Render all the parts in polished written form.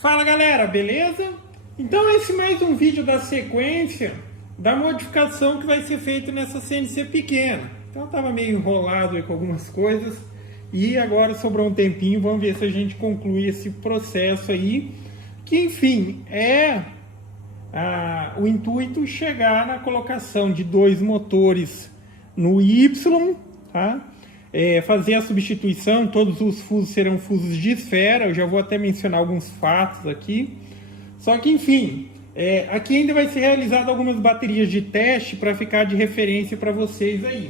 Fala galera, beleza? Então esse é mais um vídeo da sequência da modificação que vai ser feita nessa CNC pequena. Então eu estava meio enrolado aí com algumas coisas e agora sobrou um tempinho, vamos ver se a gente conclui esse processo aí, que enfim o intuito chegar na colocação de dois motores no Y, tá? Fazer a substituição, todos os fusos serão fusos de esfera, eu já vou até mencionar alguns fatos aqui. Só que, enfim, aqui ainda vai ser realizado algumas baterias de teste para ficar de referência para vocês aí.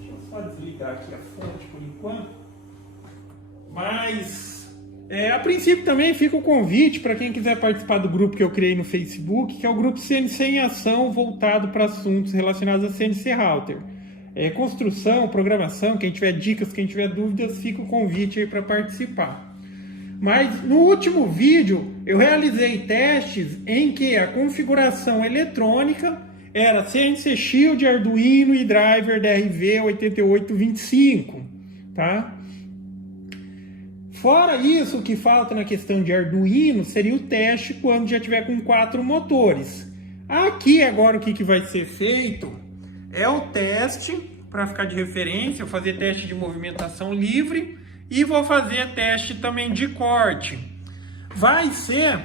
Deixa eu só desligar aqui a fonte por enquanto. Mas, a princípio também fica o convite para quem quiser participar do grupo que eu criei no Facebook, que é o grupo CNC em Ação, voltado para assuntos relacionados a CNC Router. Construção, programação, quem tiver dicas, quem tiver dúvidas, fica o convite aí para participar. Mas no último vídeo eu realizei testes em que a configuração eletrônica era CNC Shield, Arduino e driver DRV8825, tá? Fora isso, o que falta na questão de Arduino seria o teste quando já tiver com 4 motores. Aqui agora o que vai ser feito é o teste, para ficar de referência, eu vou fazer teste de movimentação livre e vou fazer teste também de corte. Vai ser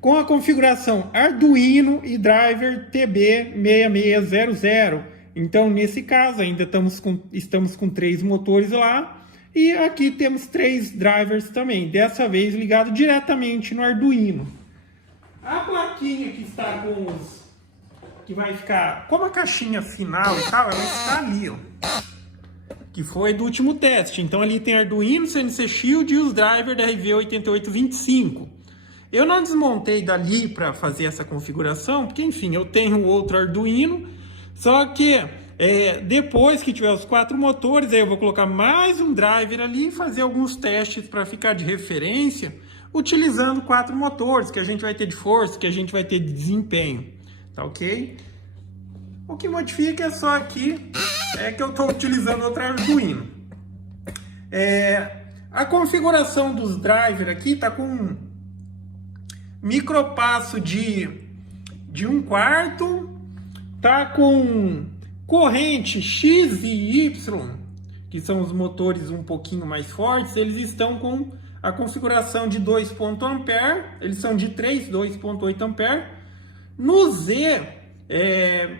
com a configuração Arduino e driver TB6600. Então, nesse caso, ainda estamos com 3 motores lá. E aqui temos 3 drivers também, dessa vez ligado diretamente no Arduino. A plaquinha que está com os... que vai ficar como a caixinha final e tal, ela está ali, ó, que foi do último teste. Então ali tem Arduino, CNC Shield e os drivers da RV8825. Eu não desmontei dali para fazer essa configuração, porque enfim, eu tenho outro Arduino, só que depois que tiver os 4 motores, aí eu vou colocar mais um driver ali e fazer alguns testes para ficar de referência, utilizando 4 motores, que a gente vai ter de força, que a gente vai ter de desempenho. Tá ok? O que modifica é só aqui que eu estou utilizando outro Arduino. A configuração dos drivers aqui está com micropasso de 1/4, tá com corrente X e Y, que são os motores um pouquinho mais fortes, eles estão com a configuração de 2.A, eles são de 2.8A. No Z,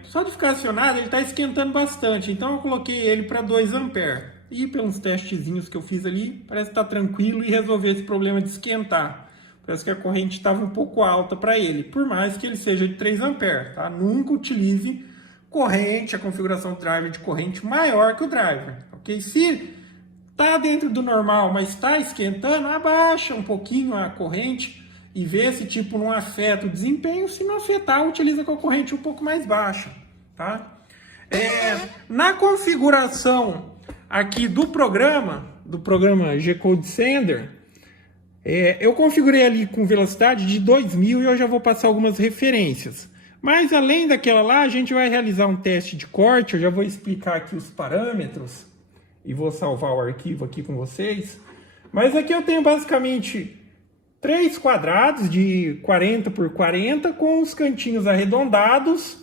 só de ficar acionado, ele está esquentando bastante. Então eu coloquei ele para 2A. E pelos testezinhos que eu fiz ali, parece que está tranquilo e resolveu esse problema de esquentar. Parece que a corrente estava um pouco alta para ele, por mais que ele seja de 3A. Tá? Nunca utilize corrente, a configuração do driver de corrente maior que o driver. Okay? Se está dentro do normal, mas está esquentando, abaixa um pouquinho a corrente e ver se tipo não afeta o desempenho. Se não afetar, utiliza com a corrente um pouco mais baixa, tá? Na configuração aqui do programa G-Code Sender, eu configurei ali com velocidade de 2000 e eu já vou passar algumas referências. Mas além daquela lá, a gente vai realizar um teste de corte, eu já vou explicar aqui os parâmetros e vou salvar o arquivo aqui com vocês. Mas aqui eu tenho basicamente 3 quadrados de 40 por 40 com os cantinhos arredondados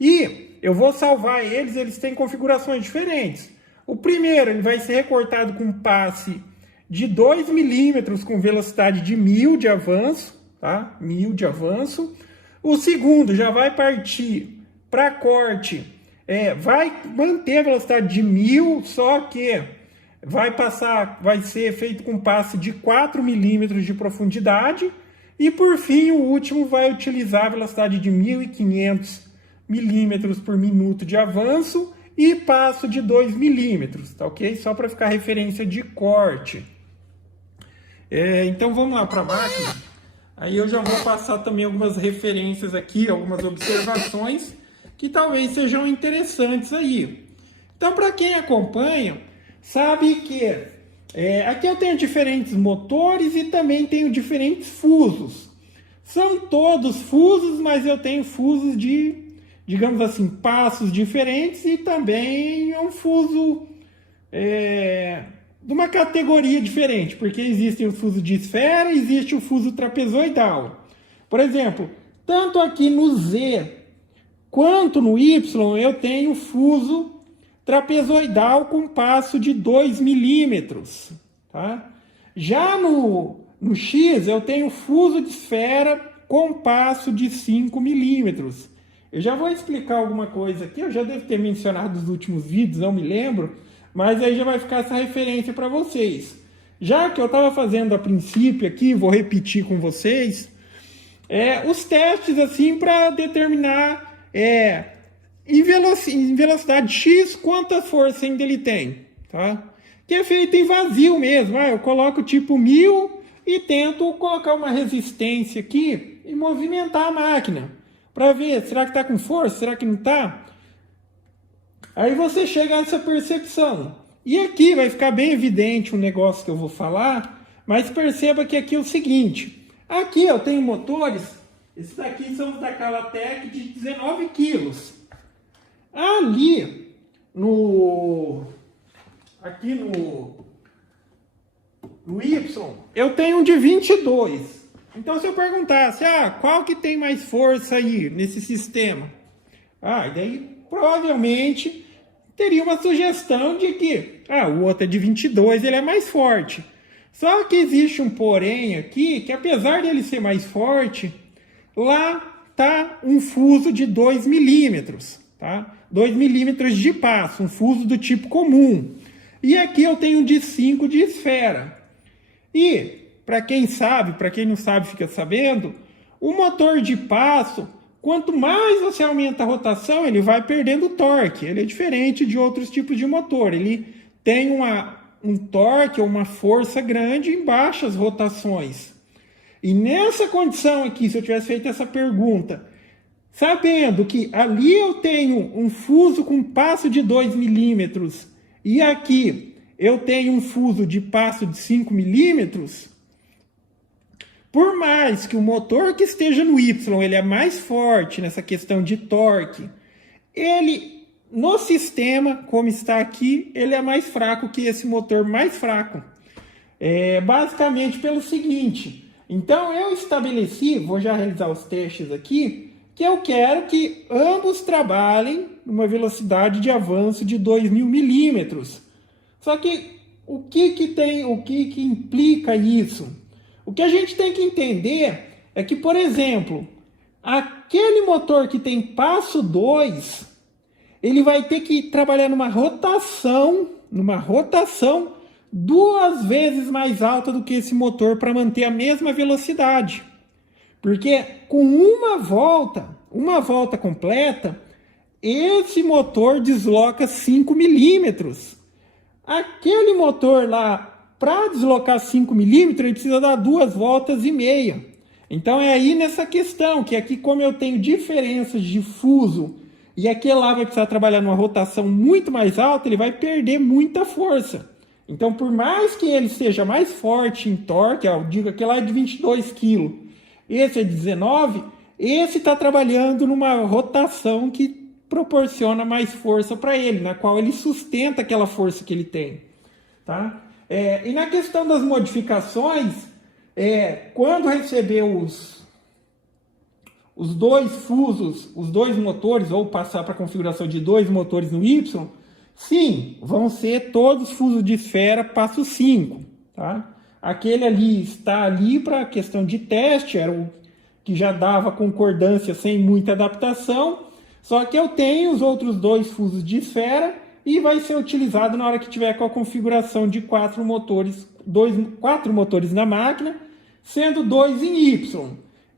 e eu vou salvar eles têm configurações diferentes. O primeiro ele vai ser recortado com passe de 2 milímetros com velocidade de 1000 de avanço, tá? 1000 de avanço. O segundo já vai partir para corte, vai manter a velocidade de 1000, só que vai ser feito com passe de 4 milímetros de profundidade. E por fim, o último vai utilizar a velocidade de 1500 milímetros por minuto de avanço e passo de 2 milímetros, tá ok? Só para ficar referência de corte. Então vamos lá para a máquina. Aí eu já vou passar também algumas referências aqui, algumas observações que talvez sejam interessantes aí. Então para quem acompanha, sabe que aqui eu tenho diferentes motores e também tenho diferentes fusos. São todos fusos, mas eu tenho fusos de, digamos assim, passos diferentes e também um fuso de uma categoria diferente, porque existem o fuso de esfera e existe o fuso trapezoidal. Por exemplo, tanto aqui no Z quanto no Y eu tenho fuso trapezoidal com passo de 2 milímetros. Tá? Já no X eu tenho fuso de esfera com passo de 5 milímetros. Eu já vou explicar alguma coisa aqui, eu já devo ter mencionado nos últimos vídeos, não me lembro, mas aí já vai ficar essa referência para vocês. Já que eu estava fazendo a princípio aqui, vou repetir com vocês, os testes assim para determinar em velocidade X quanta força ainda ele tem, tá? Que é feito em vazio mesmo. Eu coloco tipo 1000 e tento colocar uma resistência aqui e movimentar a máquina para ver, será que está com força, será que não está? Aí você chega a essa percepção. E aqui vai ficar bem evidente um negócio que eu vou falar, mas perceba que aqui é o seguinte, aqui eu tenho motores, esses daqui são os da Calatec de 19 quilos. Ali, aqui no Y, eu tenho um de 22. Então, se eu perguntasse, qual que tem mais força aí nesse sistema? E daí, provavelmente, teria uma sugestão de que, o outro é de 22, ele é mais forte. Só que existe um porém aqui, que apesar dele ser mais forte, lá está um fuso de 2 milímetros, tá? 2 milímetros de passo, um fuso do tipo comum. E aqui eu tenho de 5 de esfera. E, para quem sabe, para quem não sabe fica sabendo, o motor de passo, quanto mais você aumenta a rotação, ele vai perdendo torque. Ele é diferente de outros tipos de motor. Ele tem um torque ou uma força grande em baixas rotações. E nessa condição aqui, se eu tivesse feito essa pergunta, sabendo que ali eu tenho um fuso com passo de 2 milímetros e aqui eu tenho um fuso de passo de 5 milímetros, por mais que o motor que esteja no Y ele é mais forte nessa questão de torque, ele, no sistema, como está aqui, ele é mais fraco que esse motor mais fraco. Basicamente pelo seguinte, então eu estabeleci, vou já realizar os testes aqui, que eu quero que ambos trabalhem numa velocidade de avanço de 2.000 milímetros. Só que o que implica isso? O que a gente tem que entender é que, por exemplo, aquele motor que tem passo 2, ele vai ter que trabalhar numa rotação 2 vezes mais alta do que esse motor para manter a mesma velocidade. Porque com uma volta completa, esse motor desloca 5 milímetros. Aquele motor lá, para deslocar 5 milímetros, ele precisa dar 2,5 voltas. Então é aí nessa questão, que aqui como eu tenho diferenças de fuso, e aquele lá vai precisar trabalhar numa rotação muito mais alta, ele vai perder muita força. Então por mais que ele seja mais forte em torque, eu digo que lá é de 22 kg, esse é de 19, esse está trabalhando numa rotação que proporciona mais força para ele, na qual ele sustenta aquela força que ele tem. Tá? E na questão das modificações, quando receber os dois fusos, os dois motores, ou passar para a configuração de 2 motores no Y, sim, vão ser todos fusos de esfera passo 5. Tá? Aquele ali está ali para a questão de teste, era o que já dava concordância sem muita adaptação, só que eu tenho os outros 2 fusos de esfera e vai ser utilizado na hora que tiver com a configuração de 4 motores na máquina, sendo 2 em Y.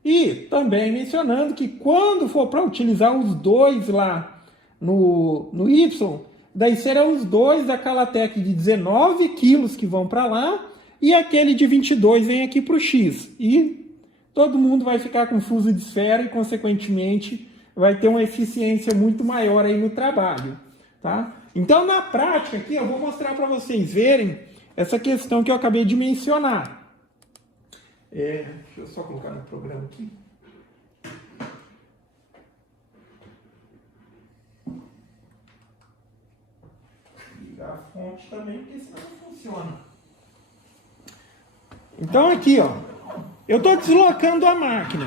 E também mencionando que quando for para utilizar os 2 lá no Y, daí serão os 2 da Calatec de 19 quilos que vão para lá e aquele de 22 vem aqui para o X. E todo mundo vai ficar com fuso de esfera e, consequentemente, vai ter uma eficiência muito maior aí no trabalho. Tá? Então, na prática aqui, eu vou mostrar para vocês verem essa questão que eu acabei de mencionar. Deixa eu só colocar no programa aqui. desligar a fonte também, porque senão não funciona. Então aqui, ó, eu estou deslocando a máquina,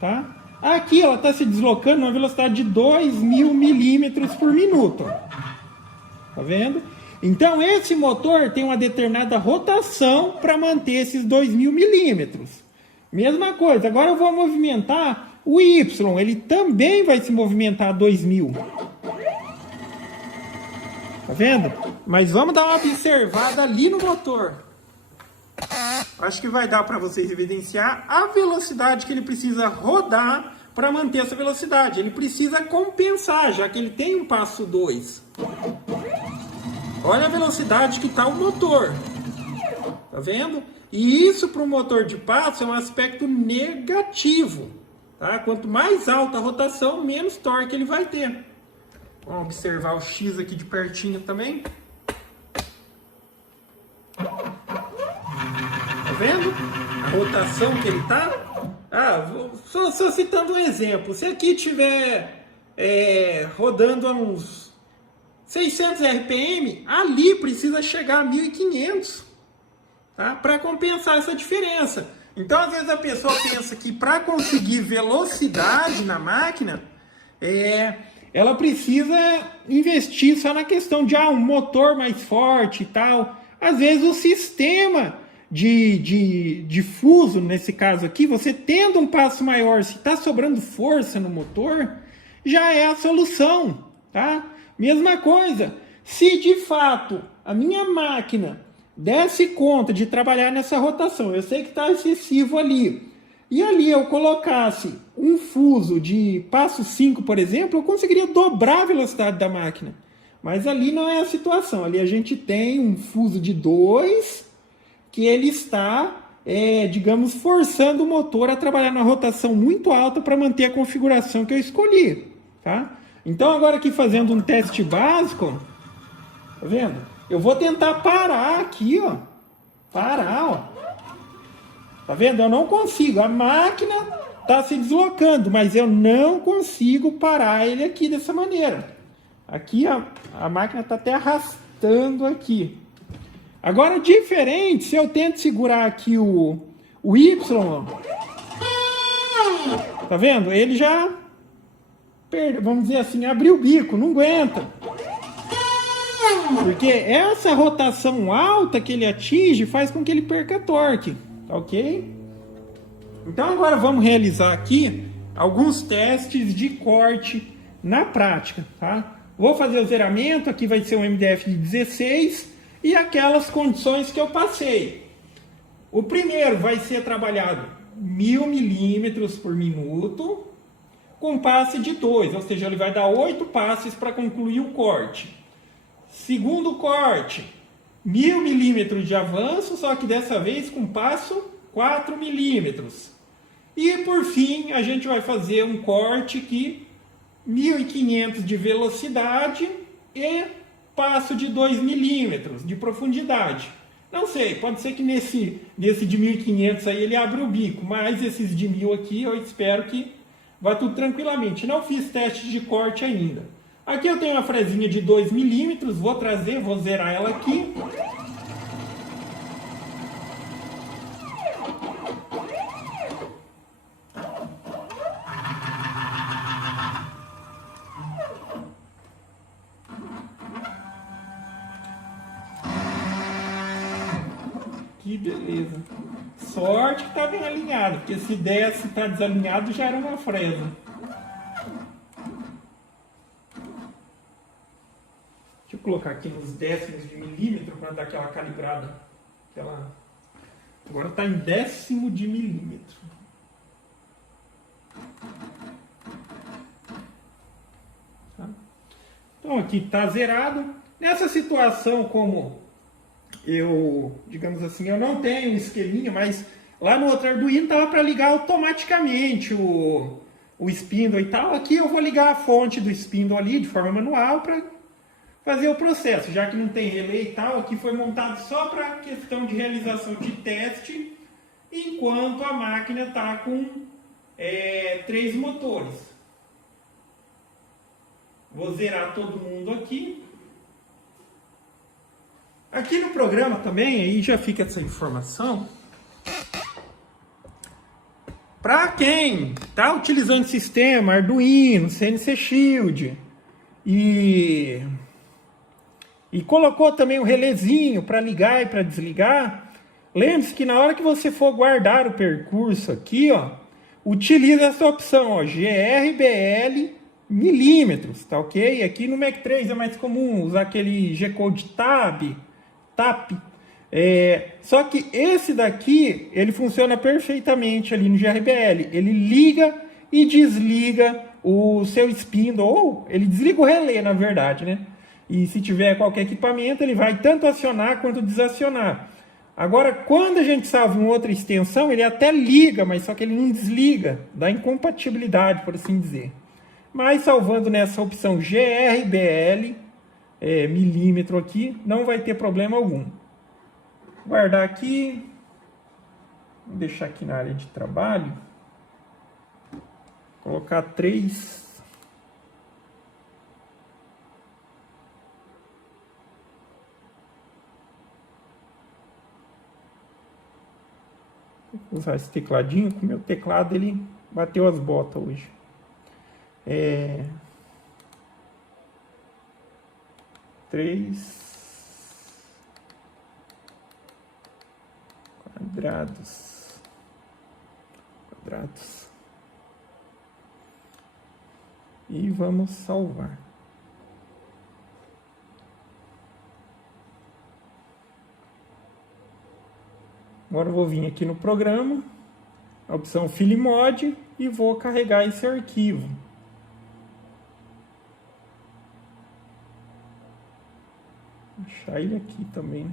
tá? Aqui ela está se deslocando numa velocidade de 2.000 milímetros por minuto. Tá vendo? Então esse motor tem uma determinada rotação para manter esses 2.000 milímetros. Mesma coisa, agora eu vou movimentar o Y, ele também vai se movimentar a 2.000. Tá vendo? Mas vamos dar uma observada ali no motor. Acho que vai dar para vocês evidenciar a velocidade que ele precisa rodar para manter essa velocidade. Ele precisa compensar, já que ele tem um passo 2. Olha a velocidade que está o motor. Tá vendo? E isso para o motor de passo é um aspecto negativo. Tá? Quanto mais alta a rotação, menos torque ele vai ter. Vamos observar o X aqui de pertinho também. Tá vendo a rotação que ele está? Só citando um exemplo. Se aqui tiver rodando a uns 600 RPM, ali precisa chegar a 1.500, tá? Para compensar essa diferença. Então, às vezes a pessoa pensa que para conseguir velocidade na máquina, ela precisa investir só na questão de um motor mais forte e tal. Às vezes o sistema de fuso, nesse caso aqui, você tendo um passo maior, se está sobrando força no motor, já é a solução, tá? Mesma coisa, se de fato a minha máquina desse conta de trabalhar nessa rotação, eu sei que está excessivo ali, e ali eu colocasse um fuso de passo 5, por exemplo, eu conseguiria dobrar a velocidade da máquina. Mas ali não é a situação, ali a gente tem um fuso de 2, que ele está, digamos, forçando o motor a trabalhar na rotação muito alta para manter a configuração que eu escolhi, tá? Então agora aqui fazendo um teste básico, tá vendo? Eu vou tentar parar aqui, ó. Parar, ó. Tá vendo? Eu não consigo. A máquina está se deslocando, mas eu não consigo parar ele aqui dessa maneira. Aqui a máquina está até arrastando aqui. Agora, diferente, se eu tento segurar aqui o Y, ó, tá vendo? Ele já, vamos dizer assim, abriu o bico, não aguenta. Porque essa rotação alta que ele atinge faz com que ele perca torque, tá ok? Então agora vamos realizar aqui alguns testes de corte na prática, tá? Vou fazer o zeramento, aqui vai ser um MDF de 16 e aquelas condições que eu passei. O primeiro vai ser trabalhado 1.000 milímetros por minuto com passe de 2, ou seja, ele vai dar 8 passes para concluir o corte. Segundo corte, 1.000 milímetros de avanço, só que dessa vez com passo 4 milímetros. E por fim, a gente vai fazer um corte que 1.500 de velocidade e passo de 2 milímetros de profundidade. Não sei, pode ser que nesse de 1.500 aí ele abra o bico, mas esses de 1.000 aqui eu espero que vá tudo tranquilamente. Não fiz teste de corte ainda. Aqui eu tenho uma fresinha de 2 milímetros, vou trazer, vou zerar ela aqui. Que beleza. Sorte que está bem alinhado, porque se desse está desalinhado já era uma fresa. Deixa eu colocar aqui nos décimos de milímetro para dar aquela calibrada. Agora está em décimo de milímetro. Tá? Então aqui está zerado. Nessa situação, como digamos assim, eu não tenho um esqueminha, mas lá no outro Arduino estava para ligar automaticamente o spindle e tal. Aqui eu vou ligar a fonte do spindle ali de forma manual para fazer o processo, já que não tem relé e tal. Aqui foi montado só para questão de realização de teste, enquanto a máquina está com 3 motores. Vou zerar todo mundo aqui. Aqui no programa também, aí já fica essa informação. Para quem está utilizando o sistema Arduino, CNC Shield e colocou também o relézinho para ligar e para desligar, lembre-se que na hora que você for guardar o percurso aqui, ó, utiliza essa opção, ó, GRBL milímetros, tá ok? Aqui no Mac 3 é mais comum usar aquele G-Code TAP. Só que esse daqui, ele funciona perfeitamente ali no GRBL. Ele liga e desliga o seu spindle, ou ele desliga o relé, na verdade, né? E se tiver qualquer equipamento, ele vai tanto acionar quanto desacionar. Agora, quando a gente salva em outra extensão, ele até liga, mas só que ele não desliga, dá incompatibilidade, por assim dizer. Mas salvando nessa opção GRBL, milímetro aqui, não vai ter problema algum. Guardar aqui, vou deixar aqui na área de trabalho, colocar 3. Vou usar esse tecladinho, com o meu teclado ele bateu as botas hoje. 3 quadrados e vamos salvar. Agora eu vou vir aqui no programa, a opção Filemod, e vou carregar esse arquivo. Vou achar ele aqui também.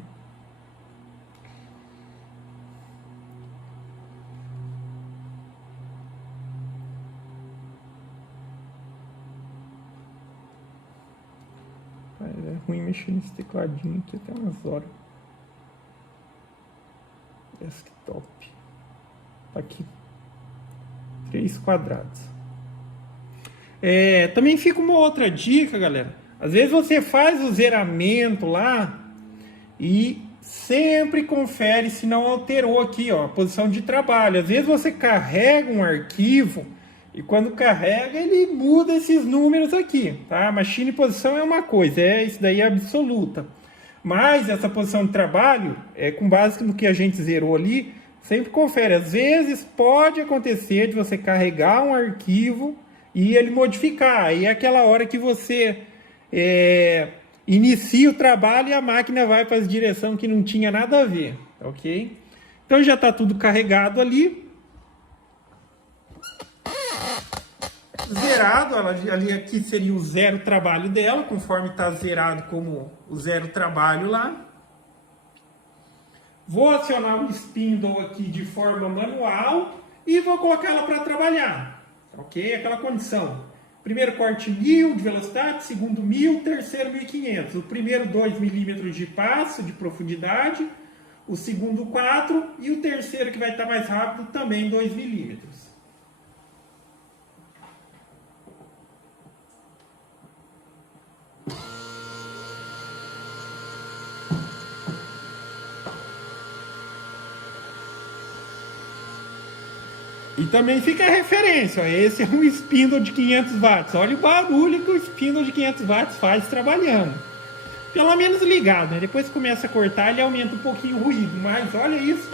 É ruim mexer nesse tecladinho aqui até umas horas. Desktop. Tá aqui. 3 quadrados. Também fica uma outra dica, galera. Às vezes você faz o zeramento lá e sempre confere se não alterou aqui, ó, a posição de trabalho. Às vezes você carrega um arquivo e quando carrega ele muda esses números aqui, tá? Machine posição é uma coisa, isso daí é absoluta. Mas essa posição de trabalho, com base no que a gente zerou ali, sempre confere. Às vezes pode acontecer de você carregar um arquivo e ele modificar. Aí é aquela hora que você inicia o trabalho e a máquina vai para a direção que não tinha nada a ver, ok? Então já está tudo carregado ali. Zerado, ali aqui seria o zero trabalho dela, conforme está zerado como o zero trabalho lá. Vou acionar o spindle aqui de forma manual e vou colocar ela para trabalhar, ok? Aquela condição. Primeiro corte 1000 de velocidade, segundo 1000, terceiro 1500. O primeiro 2 milímetros de passo de profundidade, o segundo 4 e o terceiro que vai estar mais rápido também 2 milímetros. E também fica a referência, ó, esse é um spindle de 500 watts. Olha o barulho que o spindle de 500 watts faz trabalhando. Pelo menos ligado, né? Depois que começa a cortar, ele aumenta um pouquinho o ruído. Mas olha isso.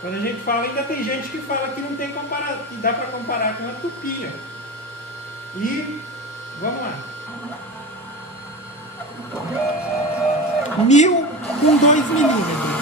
Quando a gente fala, ainda tem gente que fala que não tem comparação, que dá para comparar com uma tupia. E vamos lá. 1000 com 2 milímetros.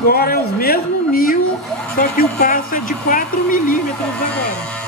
Agora é os mesmos 1000, só que o passo é de 4 milímetros agora.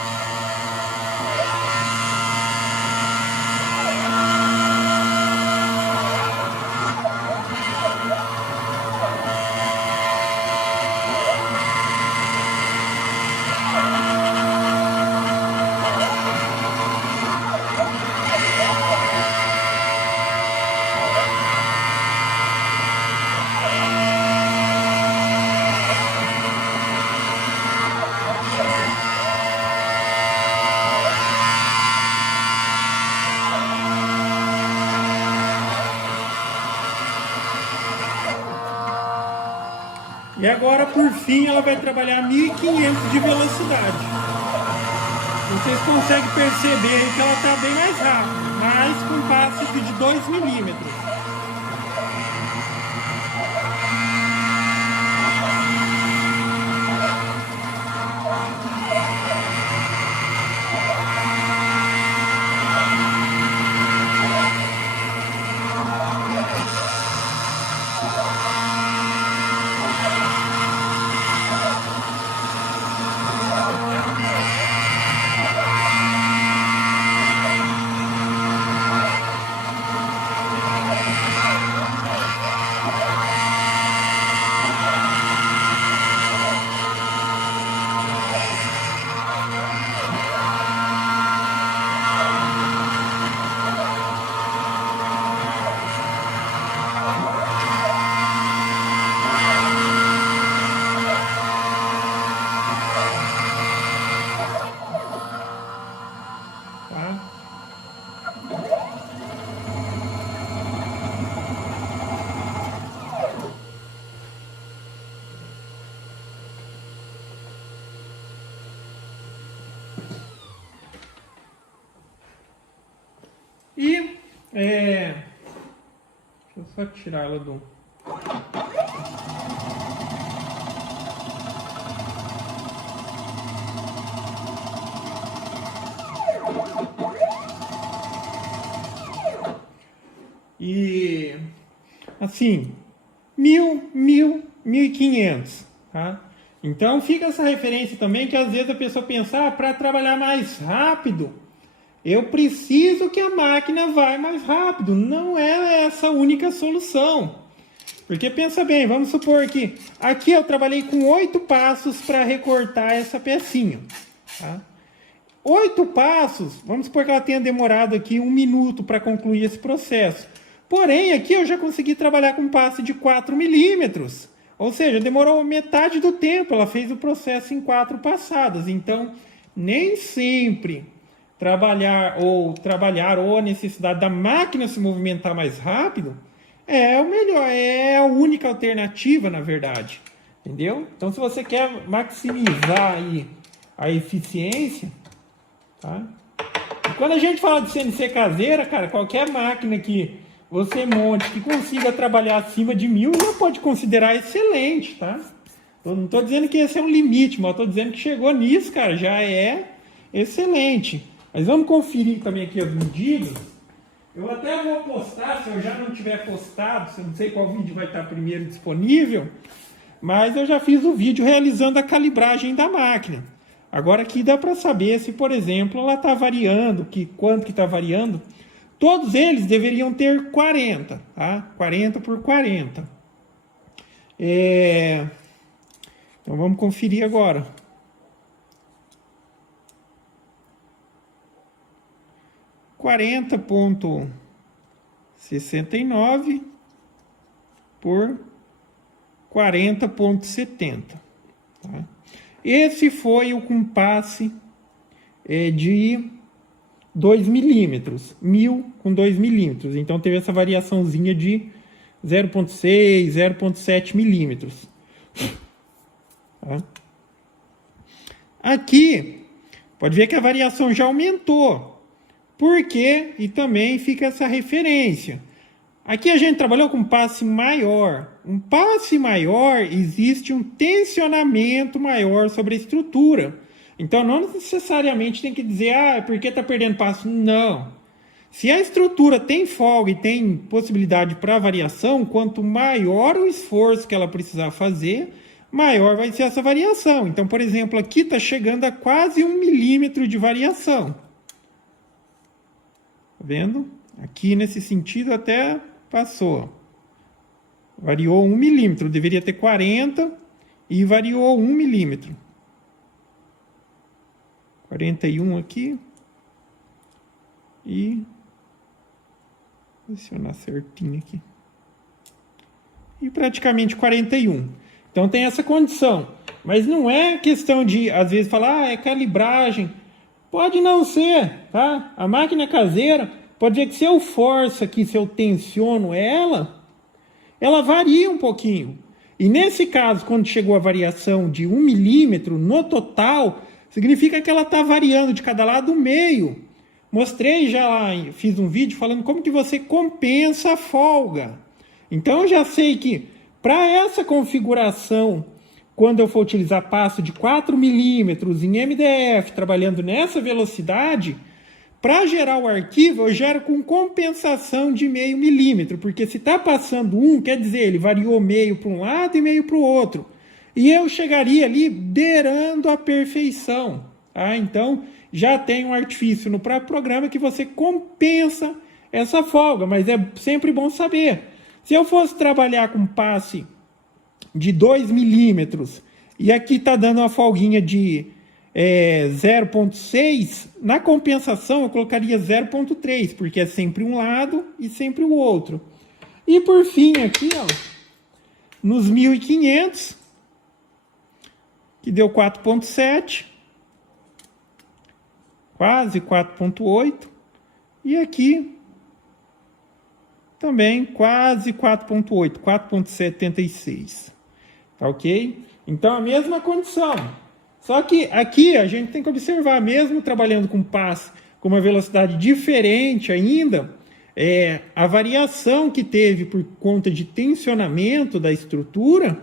E agora, por fim, ela vai trabalhar 1500 de velocidade. Vocês conseguem perceber que ela está bem mais rápida, mas com passe de 2 milímetros. E, deixa eu só tirar ela do... E, assim, 1.500, tá? Então fica essa referência também, que às vezes a pessoa pensa, para trabalhar mais rápido, eu preciso que a máquina vá mais rápido. Não é essa a única solução. Porque pensa bem, vamos supor que aqui eu trabalhei com 8 passos para recortar essa pecinha, tá? 8 passos, vamos supor que ela tenha demorado aqui 1 minuto para concluir esse processo. Porém, aqui eu já consegui trabalhar com um passe de 4 milímetros. Ou seja, demorou metade do tempo, ela fez o processo em 4 passadas. Então, nem sempre trabalhar ou a necessidade da máquina se movimentar mais rápido é o melhor, é a única alternativa, na verdade. Entendeu? Então, se você quer maximizar aí a eficiência, tá? E quando a gente fala de CNC caseira, cara, qualquer máquina que você monte, que consiga trabalhar acima de 1000, já pode considerar excelente, tá? Eu não estou dizendo que esse é um limite, mas estou dizendo que chegou nisso, cara, já é excelente. Mas vamos conferir também aqui as medidas. Eu até vou postar, se eu já não tiver postado, se eu não sei qual vídeo vai estar primeiro disponível, mas eu já fiz o vídeo realizando a calibragem da máquina. Agora aqui dá para saber se, por exemplo, ela está variando, quanto que está variando. Todos eles deveriam ter 40, tá? 40 por 40. Então vamos conferir agora. 40,69 por 40,70. Tá? Esse foi o compasse de 2 milímetros, 1000 com 2 milímetros. Então teve essa variaçãozinha de 0,6, 0,7 milímetros. Tá? Aqui, pode ver que a variação já aumentou. Por quê? E também fica essa referência. Aqui a gente trabalhou com um passe maior. Um passe maior, existe um tensionamento maior sobre a estrutura. Então, não necessariamente tem que dizer, porque está perdendo passo. Não. Se a estrutura tem folga e tem possibilidade para variação, quanto maior o esforço que ela precisar fazer, maior vai ser essa variação. Então, por exemplo, aqui está chegando a quase 1 milímetro de variação. Tá vendo? Aqui nesse sentido até passou. Variou 1 milímetro, deveria ter 40 e variou 1 milímetro. 41 aqui. E posicionar certinho aqui. E praticamente 41. Então tem essa condição. Mas não é questão de, às vezes, falar, é calibragem. Pode não ser, tá? A máquina caseira, pode ver que se eu forço aqui, se eu tensiono ela varia um pouquinho. E nesse caso, quando chegou a variação de 1 milímetro no total, significa que ela está variando de cada lado meio. Mostrei já lá, fiz um vídeo falando como que você compensa a folga. Então eu já sei que para essa configuração, quando eu for utilizar passo de 4 milímetros em MDF, trabalhando nessa velocidade, para gerar o arquivo, eu gero com compensação de meio milímetro, porque se está passando 1, quer dizer, ele variou meio para um lado e meio para o outro. E eu chegaria ali beirando a perfeição. Tá? Então, já tem um artifício no próprio programa que você compensa essa folga, mas é sempre bom saber. Se eu fosse trabalhar com passe de 2 milímetros e aqui está dando uma folguinha de 0,6, na compensação eu colocaria 0,3, porque é sempre um lado e sempre o outro. E por fim aqui, ó, nos 1500, que deu 4,7, quase 4,8, e aqui também quase 4,8, 4,76, tá ok? Então a mesma condição. Só que aqui a gente tem que observar, mesmo trabalhando com passe com uma velocidade diferente ainda, a variação que teve por conta de tensionamento da estrutura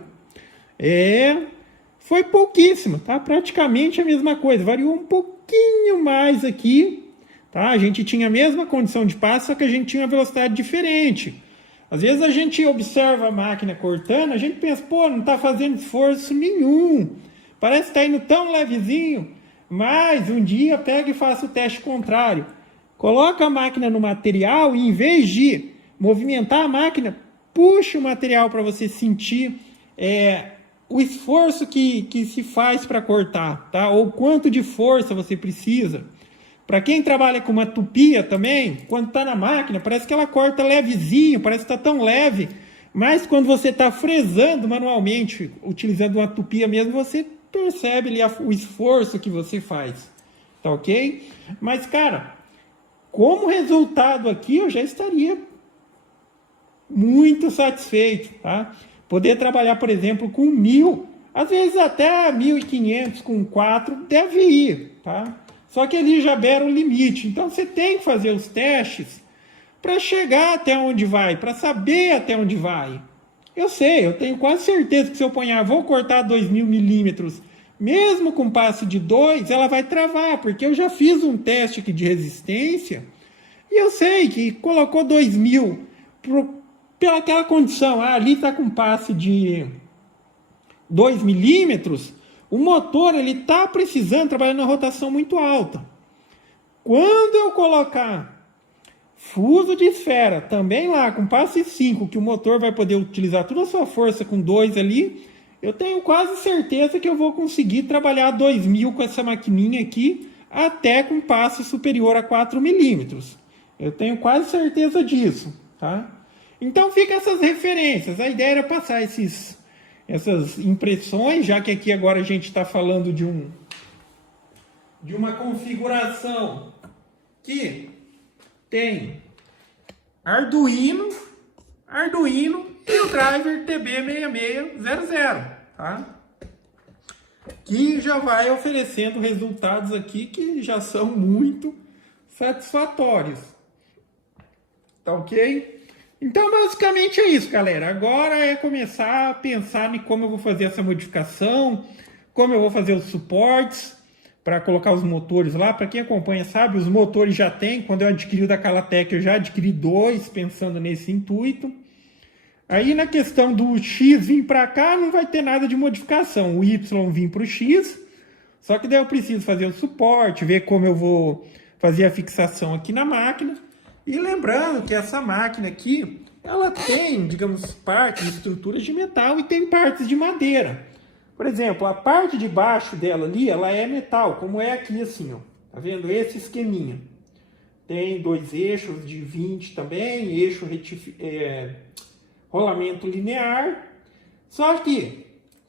foi pouquíssima, tá? Praticamente a mesma coisa, variou um pouquinho mais aqui, tá? A gente tinha a mesma condição de passe, só que a gente tinha uma velocidade diferente. Às vezes a gente observa a máquina cortando, a gente pensa, pô, não está fazendo esforço nenhum, parece que está indo tão levezinho, mas um dia pega e faça o teste contrário. Coloca a máquina no material e em vez de movimentar a máquina, puxa o material para você sentir o esforço que se faz para cortar, tá? Ou quanto de força você precisa. Para quem trabalha com uma tupia também, quando está na máquina, parece que ela corta levezinho, parece que está tão leve, mas quando você está fresando manualmente, utilizando uma tupia mesmo, você percebe ali o esforço que você faz, tá ok? Mas, cara, como resultado aqui, eu já estaria muito satisfeito, tá? Poder trabalhar, por exemplo, com 1.000, às vezes até 1.500 com 4 deve ir, tá? Só que ele já beira o limite. Então você tem que fazer os testes para chegar até onde vai, para saber até onde vai. Eu sei, eu tenho quase certeza que se eu ponhar, vou cortar 2.000 milímetros, mesmo com passe de 2, ela vai travar, porque eu já fiz um teste aqui de resistência e eu sei que colocou 2.000 pela aquela condição, ali está com passe de 2 milímetros, o motor está precisando trabalhar na rotação muito alta. Quando eu colocar fuso de esfera, também lá com passe 5, que o motor vai poder utilizar toda a sua força com 2 ali, eu tenho quase certeza que eu vou conseguir trabalhar 2.000 com essa maquininha aqui, até com passe superior a 4 milímetros. Eu tenho quase certeza disso, tá? Então fica essas referências. A ideia era passar essas impressões, já que aqui agora a gente está falando de uma configuração que tem Arduino e o driver TB6600, tá? Que já vai oferecendo resultados aqui que já são muito satisfatórios, tá ok? Então, basicamente é isso, galera. Agora é começar a pensar em como eu vou fazer essa modificação, como eu vou fazer os suportes, para colocar os motores lá. Para quem acompanha sabe, os motores já tem. Quando eu adquiri o da Calatec, eu já adquiri 2, pensando nesse intuito. Aí na questão do X vir para cá, não vai ter nada de modificação. O Y vir para o X, só que daí eu preciso fazer o suporte, ver como eu vou fazer a fixação aqui na máquina. E lembrando que essa máquina aqui, ela tem, digamos, partes de estruturas de metal e tem partes de madeira. Por exemplo, a parte de baixo dela ali, ela é metal, como é aqui assim, ó. Tá vendo? Esse esqueminha. Tem 2 eixos de 20 também, eixo rolamento linear. Só que,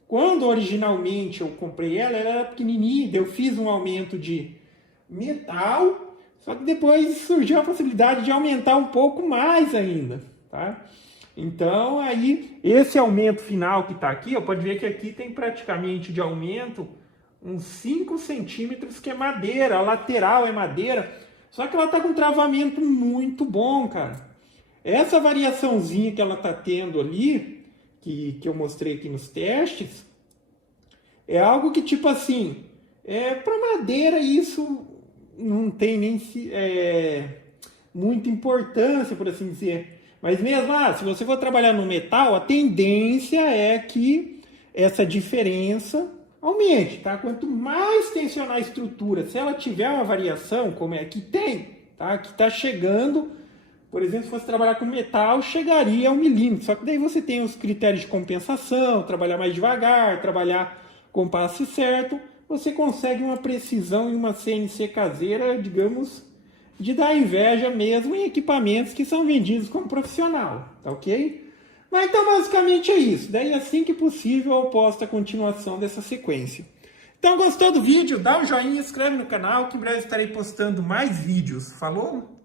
quando originalmente eu comprei ela era pequenininha, eu fiz um aumento de metal, só que depois surgiu a possibilidade de aumentar um pouco mais ainda, tá? Então, aí, esse aumento final que está aqui, ó, pode ver que aqui tem praticamente de aumento uns 5 centímetros, que é madeira, a lateral é madeira, só que ela está com um travamento muito bom, cara. Essa variaçãozinha que ela está tendo ali, que eu mostrei aqui nos testes, é algo que, tipo assim, para madeira isso não tem nem muita importância, por assim dizer. Mas mesmo, se você for trabalhar no metal, a tendência é que essa diferença aumente, tá? Quanto mais tensionar a estrutura, se ela tiver uma variação, como é que tem, tá? Que está chegando, por exemplo, se fosse trabalhar com metal, chegaria a 1 milímetro. Só que daí você tem os critérios de compensação, trabalhar mais devagar, trabalhar com o passo certo, você consegue uma precisão e uma CNC caseira, digamos, de dar inveja mesmo em equipamentos que são vendidos como profissional, tá ok? Mas então basicamente é isso. Daí assim que possível eu posto a continuação dessa sequência. Então gostou do vídeo? Dá um joinha, inscreve no canal que em breve estarei postando mais vídeos. Falou?